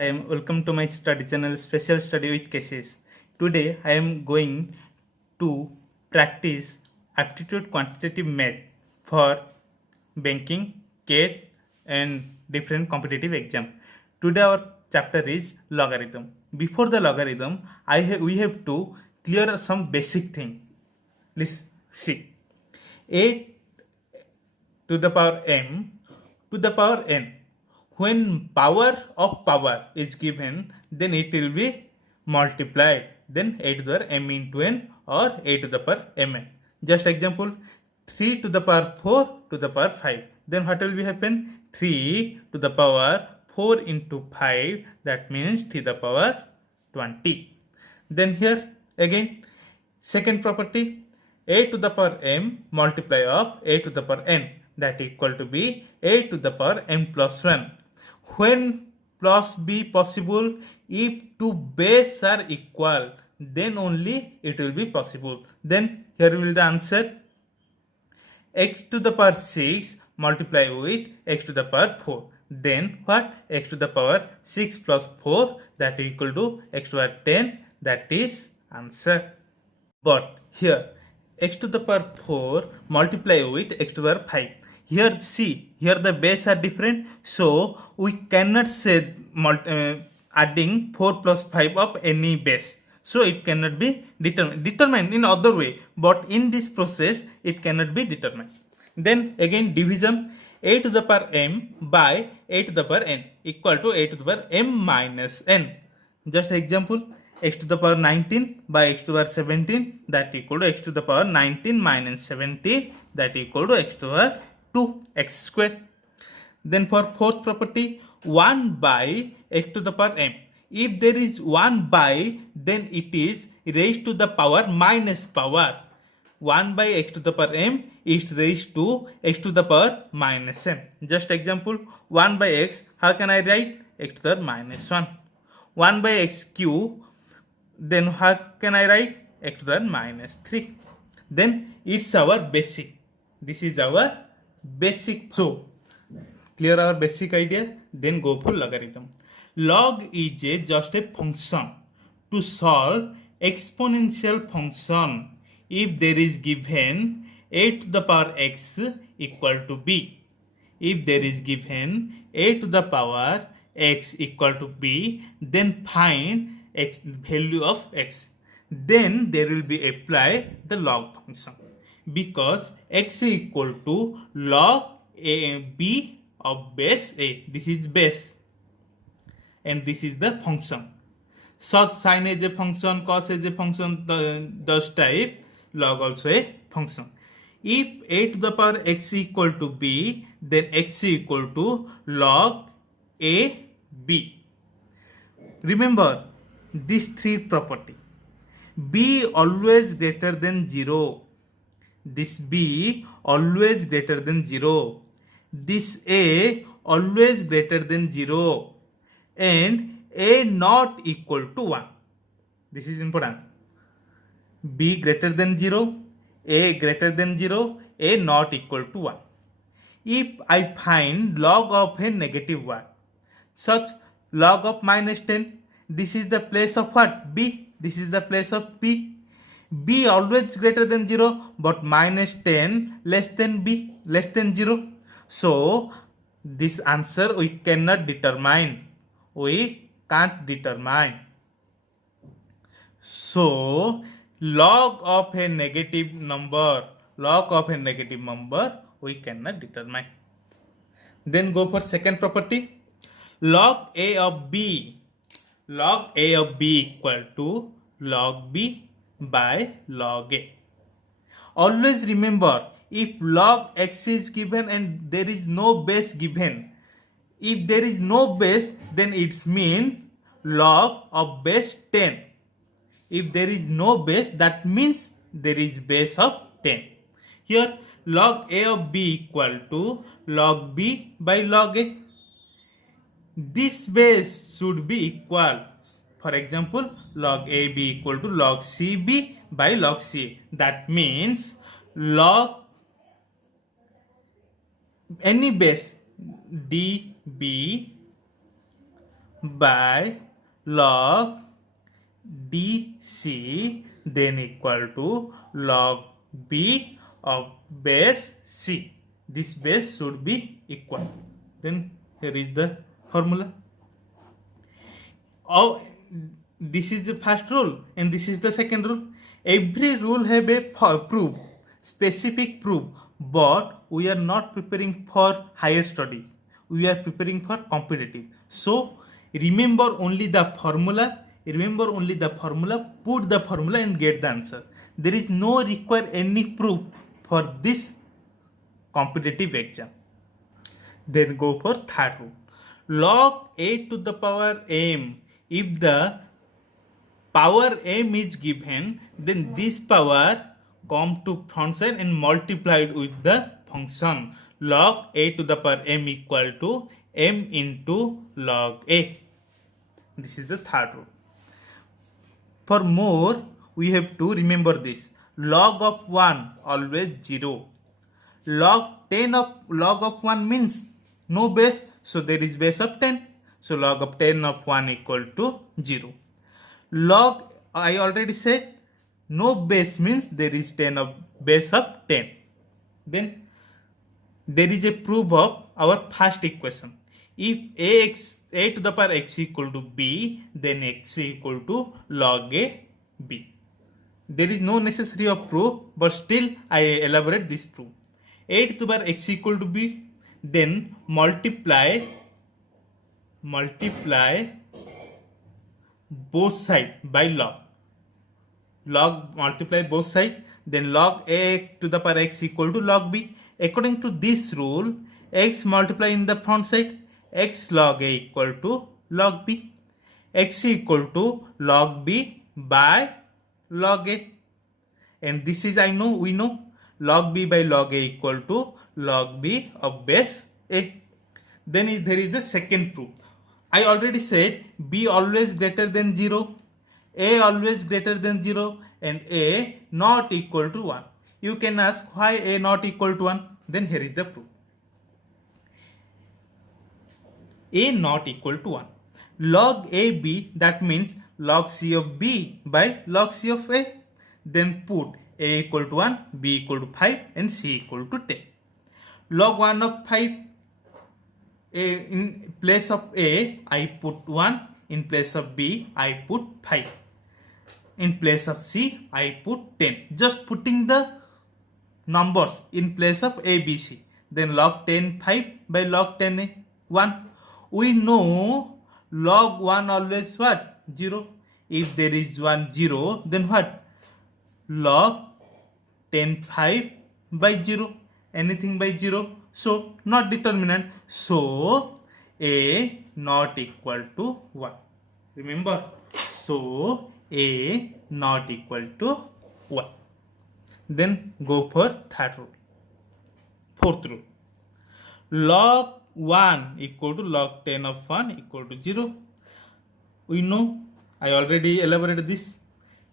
I am welcome to my study channel Special Study with Cases. Today I am going to practice aptitude quantitative math for banking, CAT and different competitive exam. Today our chapter is logarithm. Before the logarithm, we have to clear some basic thing. Let's see. A to the power m to the power n. When power of power is given, then it will be multiplied. Then a to the power m into n or a to the power mn. Just example, 3 to the power 4 to the power 5. Then what will be happen? 3 to the power 4 into 5, that means 3 to the power 20. Then here again, second property, a to the power m multiply of a to the power n, that equal to be a to the power m plus 1. When plus be possible, if two base are equal, then only it will be possible. Then here will the answer, x to the power 6 multiply with x to the power 4. Then what? X to the power 6 plus 4, that equal to x to the power 10, that is answer. But here x to the power 4 multiply with x to the power 5. Here see, here the base are different, so we cannot say adding 4 plus 5 of any base. So it cannot be determined in other way, but in this process it cannot be determined. Then again division, a to the power m by a to the power n equal to a to the power m minus n. Just example, x to the power 19 by x to the power 17, that equal to x to the power 19 minus 70, that equal to x to the power 2x square. Then for fourth property, 1 by x to the power m. If there is 1 by, then it is raised to the power minus power. 1 by x to the power m is raised to x to the power minus m. Just example, 1 by x, how can I write? X to the power minus 1. 1 by x cube, then how can I write? X to the power minus 3. Then it's our basic. This is our basic. So clear our basic idea, then go for logarithm. Log is just a function to solve exponential function if there is given a to the power x equal to b. If there is given a to the power x equal to b, then find x value of x. Then there will be apply the log function, because x equal to log a b of base a. This is base and this is the function. Such sine is a function, cos is a function, thus type log also a function. If a to the power x equal to b, then x equal to log a b. Remember these three property. B always greater than 0. This b always greater than 0. This a always greater than 0. And a not equal to 1. This is important. B greater than 0, a greater than 0, a not equal to 1. If I find log of a negative word, such log of minus 10, this is the place of what? B. This is the place of b. B always greater than 0, but minus 10 less than b, less than 0. So this answer we cannot determine. We can't determine. So log of a negative number, we cannot determine. Then go for second property. Log a of b equal to log b by log a. Always remember, if log x is given and there is no base given, if there is no base, then it's mean log of base 10. If there is no base, that means there is base of 10. Here log a of b equal to log b by log a. This base should be equal. For example, log ab equal to log cb by log ca. That means log any base db by log DC then equal to log B of base C. This base should be equal. Then here is the formula. Oh, this is the first rule and this is the second rule. Every rule have a proof, specific proof, but we are not preparing for higher study. We are preparing for competitive. So remember only the formula. Remember only the formula. Put the formula and get the answer. There is no require any proof for this competitive exam. Then go for third rule. Log a to the power m. If the power m is given, then this power come to front side and multiplied with the function log a to the power m equal to m into log a. This is the third rule. For more, we have to remember this. Log of 1 always 0. Log 10 of log of 1 means no base, so there is base of 10. So log of 10 of 1 equal to 0. Log, I already said, no base means there is 10 of base of 10. Then there is a proof of our first equation. If a to the power x equal to b, then x equal to log a b. There is no necessary of proof, but still I elaborate this proof. A to the power x equal to b, then multiply both sides by log. Log multiply both sides, then log a to the power x equal to log b. According to this rule, x multiply in the front side, x log a equal to log b. X equal to log b by log a. And this is we know log b by log a equal to log b of base a. Then there is the second proof. I already said b always greater than 0, a always greater than 0, and a not equal to 1. You can ask why a not equal to 1. Then here is the proof. A not equal to 1. Log ab, that means log c of b by log c of a. Then put a equal to 1, b equal to 5, and c equal to 10. Log 1 of 5, in place of a, I put 1. In place of b, I put 5. In place of c, I put 10. Just putting the numbers in place of a, b, c. Then log 10, 5 by log 10, a, 1. We know log 1 always what? 0. If there is 1, 0, then what? Log 10, 5 by 0. Anything by 0. So, not determinant. So, a not equal to 1. Remember? So, a not equal to 1. Then go for third rule. Fourth rule. Log 1 equal to log 10 of 1 equal to 0. We know, I already elaborated this.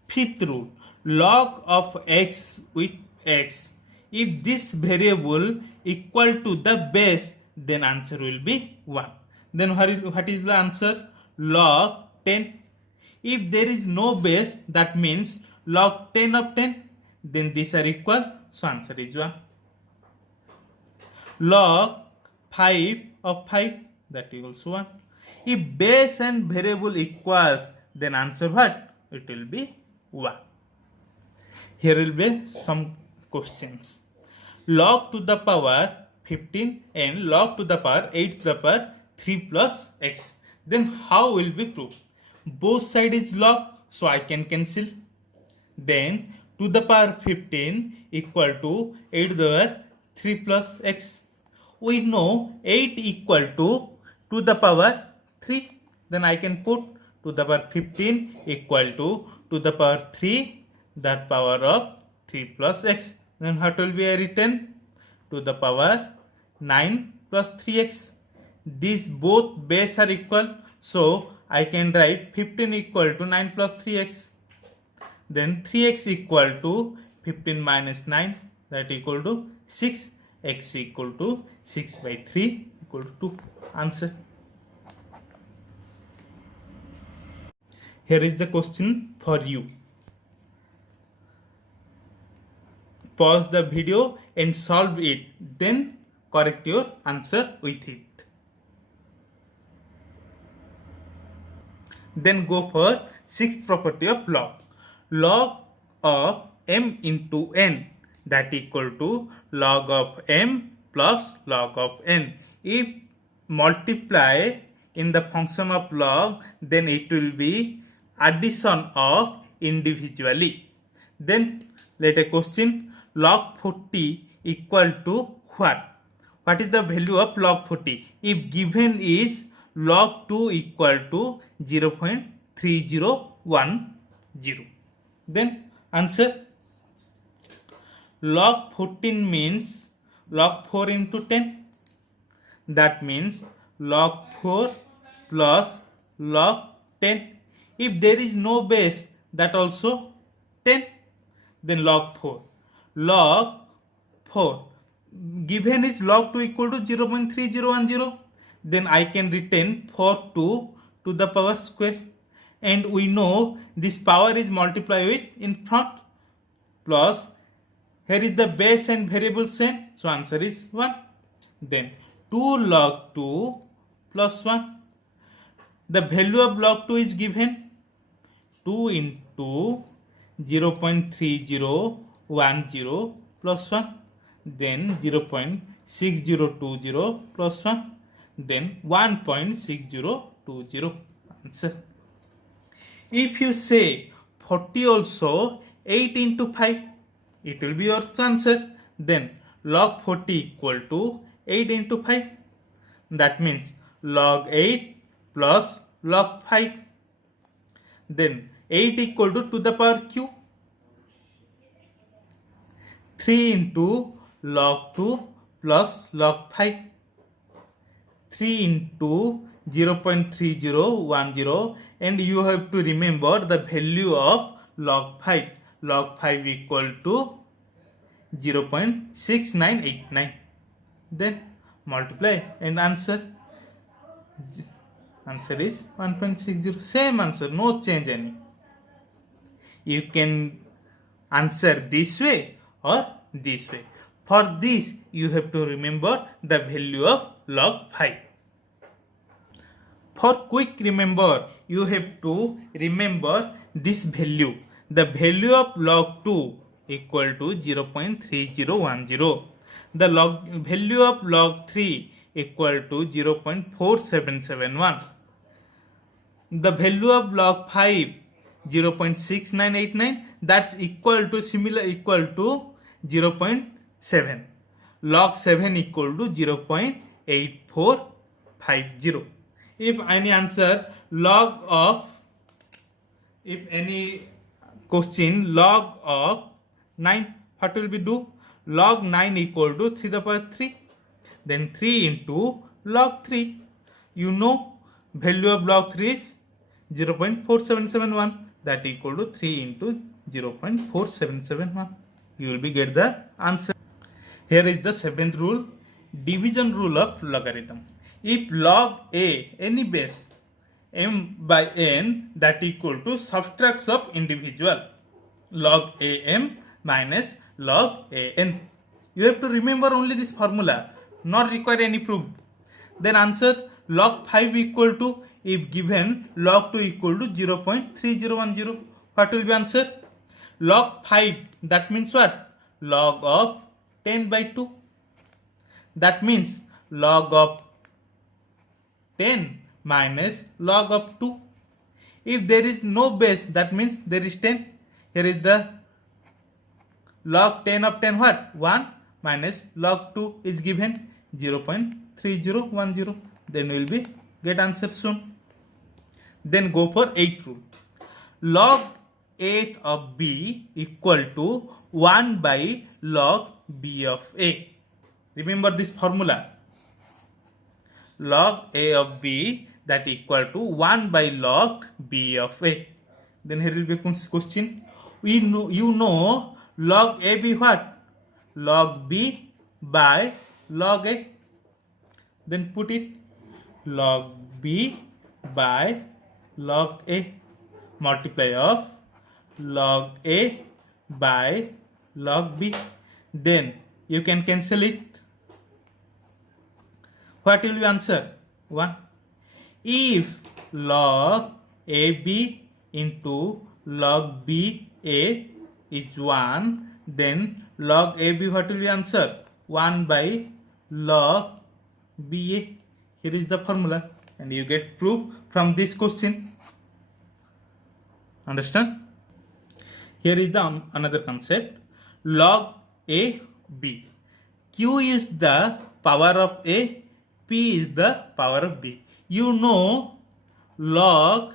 Fifth rule. Log of x with x. If this variable equal to the base, then answer will be 1. Then what is the answer? Log 10. If there is no base, that means log 10 of 10, then these are equal, so answer is 1. Log 5 of 5, that equals 1. If base and variable equals, then answer what? It will be 1. Here will be some questions. Log to the power 15 and log to the power 8 to the power 3 plus x. Then how will be proved? Both side is log, so I can cancel. Then to the power 15 equal to 8 to the power 3 plus x. We know 8 equal to the power 3. Then I can put to the power 15 equal to the power 3, that power of 3 plus x. Then what will be written? To the power 9 plus 3x. These both base are equal, so I can write 15 equal to 9 plus 3x. Then 3x equal to 15 minus 9, that equal to 6. X equal to 6 by 3 equal to 2. Answer. Here is the question for you. Pause the video and solve it. Then correct your answer with it. Then go for sixth property of log. Log of m into n, that equal to log of m plus log of n. If multiply in the function of log, then it will be addition of individually. Then let a question, log 40 equal to what? What is the value of log 40? If given is log 2 equal to 0.3010. Then answer, log 14 means log 4 into 10. That means log 4 plus log 10. If there is no base, that also 10. Then log 4. Log 4. Given is log 2 equal to 0.3010. Then I can retain 4 to the power square. And we know this power is multiplied with in front. Plus, here is the base and variable same. So answer is 1. Then 2 log 2 plus 1. The value of log 2 is given 2 into 0.3010 plus 1. Then 0.6020 plus 1. Then 1.6020. Answer. If you say 40 also 8 into 5, it will be your answer. Then log 40 equal to 8 into 5. That means log 8 plus log 5. Then 8 equal to the power q. 3 into log 2 plus log 5. 3 into 0.3010, and you have to remember the value of log 5. Log 5 equal to 0.6989. Then multiply and answer. Answer is 1.60. Same answer, no change any. You can answer this way or this way. For this, you have to remember the value of log 5. For quick remember, you have to remember this value. The value of log 2 equal to 0.3010. The value of log 3 equal to 0.4771. The value of log 5 0.6989, that's equal to 0.7. Log 7 equal to 0.8450. If any answer if any question log of 9, what will we do? Log 9 equal to 3 to the power 3. Then 3 into log 3. You know value of log 3 is 0.4771. That equal to 3 into 0.4771. You will be get the answer. Here is the seventh rule, division rule of logarithm. If log a, any base, m by n, that equal to subtracts of individual, log a m minus log a n. You have to remember only this formula, not require any proof. Then answer, log 5 equal to, if given log 2 equal to 0.3010. What will be answer? Log 5, that means what? Log of 10 by 2. That means log of 10 minus log of 2. If there is no base, that means there is 10. Here is the log 10 of 10 what? 1 minus log 2 is given 0.3010. Then we will be get answer soon. Then go for 8th rule. Log 8 of b equal to 1 by log b of a. Remember this formula. Log a of b, that equal to 1 by log b of a. Then here will be question. You know log a be what? Log b by log a. Then put it log b by log a. multiply of log A by log B. Then you can cancel it. What will be answer? 1. If log AB into log BA is 1, then log AB, what will be answer? 1 by log BA. Here is the formula, and you get proof from this question. Understand? Here is the another concept. Log A B. Q is the power of A, P is the power of B. You know log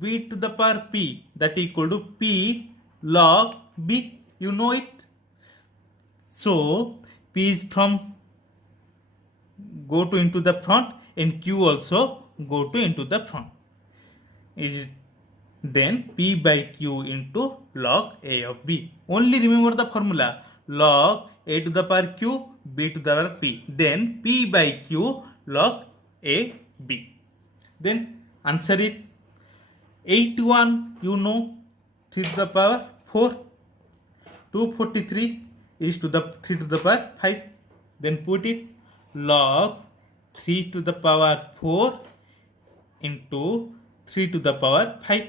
B to the power P, that equal to P log B. You know it. So P is from go to into the front, and Q also go to into the front. Is then P by Q into log A of B. Only remember the formula. Log A to the power Q, B to the power P. Then P by Q log A B. Then answer it. 81 you know, 3 to the power 4. 243 is to the 3 to the power 5. Then put it. Log 3 to the power 4 into 3 to the power 5.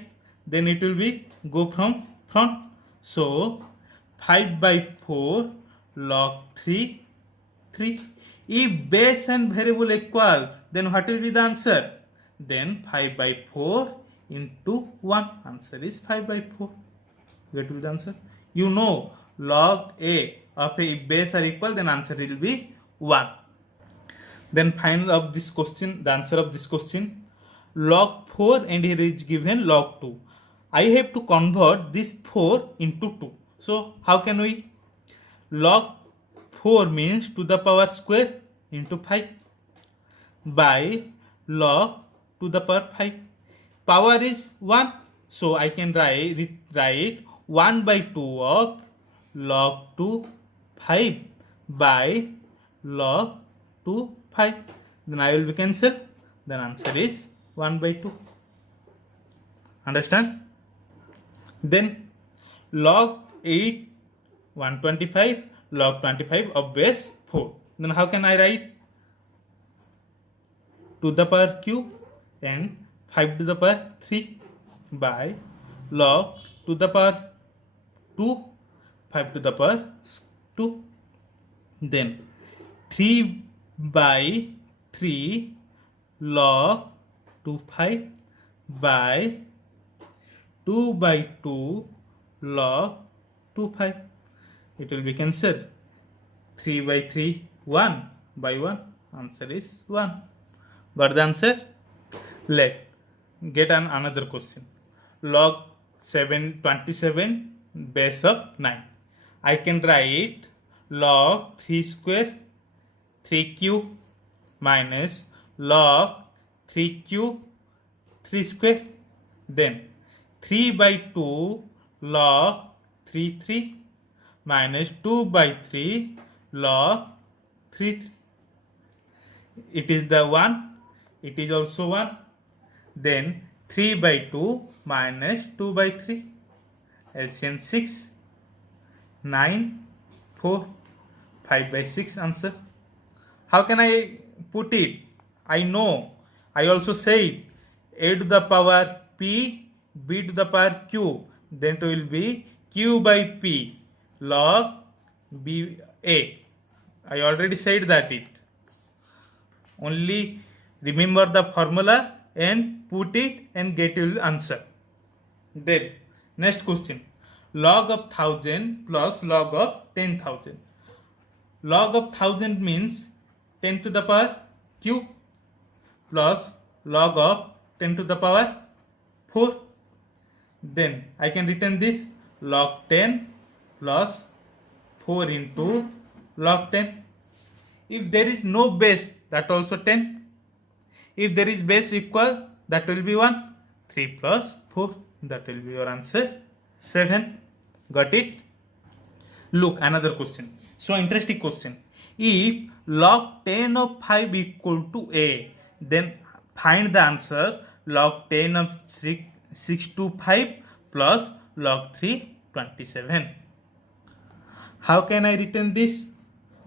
Then it will be go from front. So 5 by 4 log 3 3. If base and variable equal, then what will be the answer? Then 5 by 4 into 1. Answer is 5 by 4. What will be the answer? You know log A of A, if base are equal, then answer will be 1. Then final of this question, the answer of this question, log 4 and here is given log 2. I have to convert this 4 into 2. So how can we? Log 4 means to the power square into 5 by log to the power 5. Power is 1. So I can write 1 by 2 of log 2 5 by log 2 5. Then I will be cancel. Then answer is 1 by 2. Understand? Then log 8 125 log 25 of base 4. Then how can I write? To the power q and 5 to the power 3 by log to the power 2 5 to the power 2. Then 3 by 3 log 2 5 by 2 by 2 log 2 5. It will be cancelled. 3 by 3 1 by 1. Answer is 1. Got the answer? Let get another question. Log 27 base of 9. I can write log 3 square 3q minus log 3q 3 square. Then 3 by 2 log 3 minus 2 by 3 log 3. It is the 1. It is also 1. Then 3 by 2 minus 2 by 3. LCM 6. 9, 4, 5 by 6 answer. How can I put it? I know. I also said a to the power p, b to the power q. Then it will be q by p log b a. I already said that it. Only remember the formula and put it and get your answer. Then next question. Log of 1000 plus log of 10,000. Log of 1000 means 10 to the power q plus log of 10 to the power 4. Then I can written this log 10 plus 4 into log 10. If there is no base, that also 10. If there is base equal, that will be 1. 3 plus 4, that will be your answer 7. Got it? Look, another question. So interesting question. If log 10 of 5 equal to a, then find the answer log 10 of 625 plus log 3 27. How can I written this?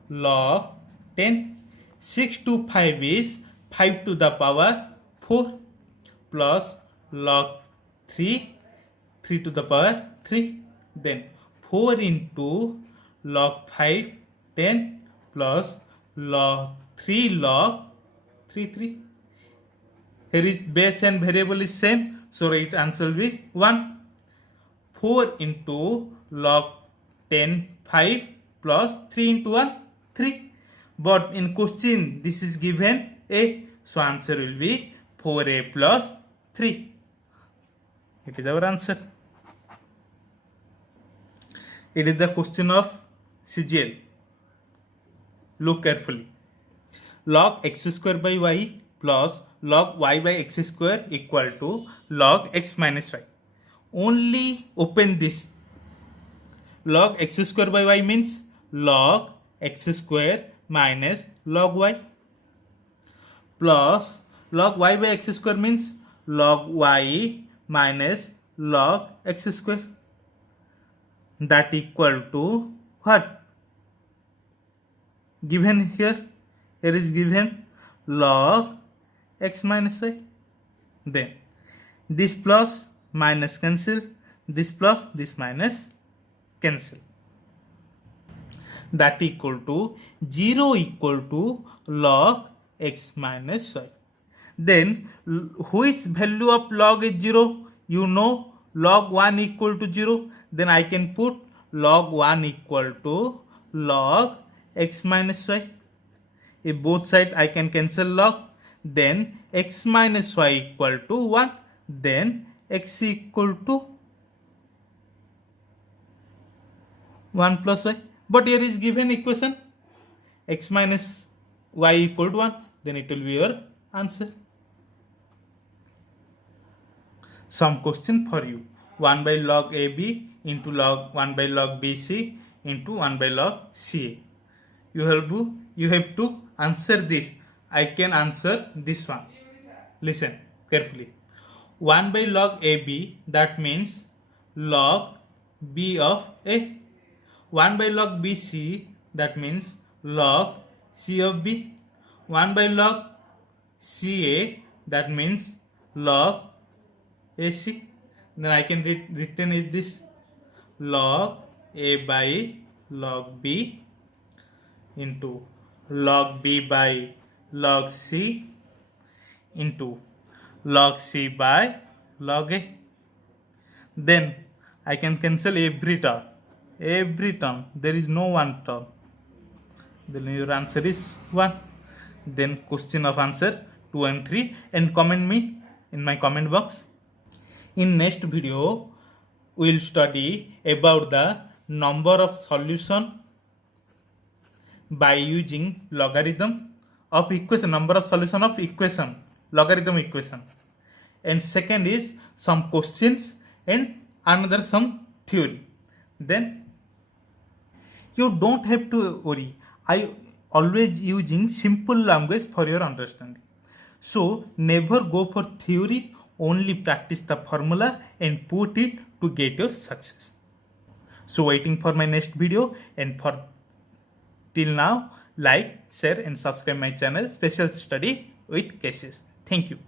Log 10. 625 is 5 to the power 4 plus log 3 3 to the power 3. Then 4 into log 5 10 plus log 3 log 3 3. Here is base and variable is same, so right answer will be 1. 4 into log 10 5 plus 3 into 1 3. But in question this is given a, so answer will be 4a plus 3. It is our answer. It is the question of CGL. Look carefully. Log x square by y plus log y by x square equal to log x minus y. Only open this. Log x square by y means log x square minus log y plus log y by x square means log y minus log x square. That equal to what? Given here is given log x minus y. Then this plus minus cancel, this plus this minus cancel. That equal to 0 equal to log x minus y. Then which value of log is 0? You know log 1 equal to 0. Then I can put log 1 equal to log x minus y. If both sides I can cancel log, then x minus y equal to 1. Then x equal to 1 plus y. But here is given equation x minus y equal to 1. Then it will be your answer. Some question for you. 1 by log AB into log 1 by log BC into 1 by log CA. You have to answer this. I can answer this one. Listen carefully. 1 by log AB, that means log B of A. 1 by log BC, that means log C of B. 1 by log CA, that means log AC. Then I can written is this log A by log B into log B by log C into log C by log A. Then I can cancel every term. There is no one term. Then your answer is 1. Then question of answer 2 and 3, and comment me in my comment box. In next video we will study about the number of solution by using logarithm of equation, number of solution of equation, logarithm equation. And second is some questions and another some theory. Then you don't have to worry. I always using simple language for your understanding. So never go for theory, only practice the formula and put it to get your success. So waiting for my next video, and for till now, like, share and subscribe my channel Special Study with Cases. Thank you.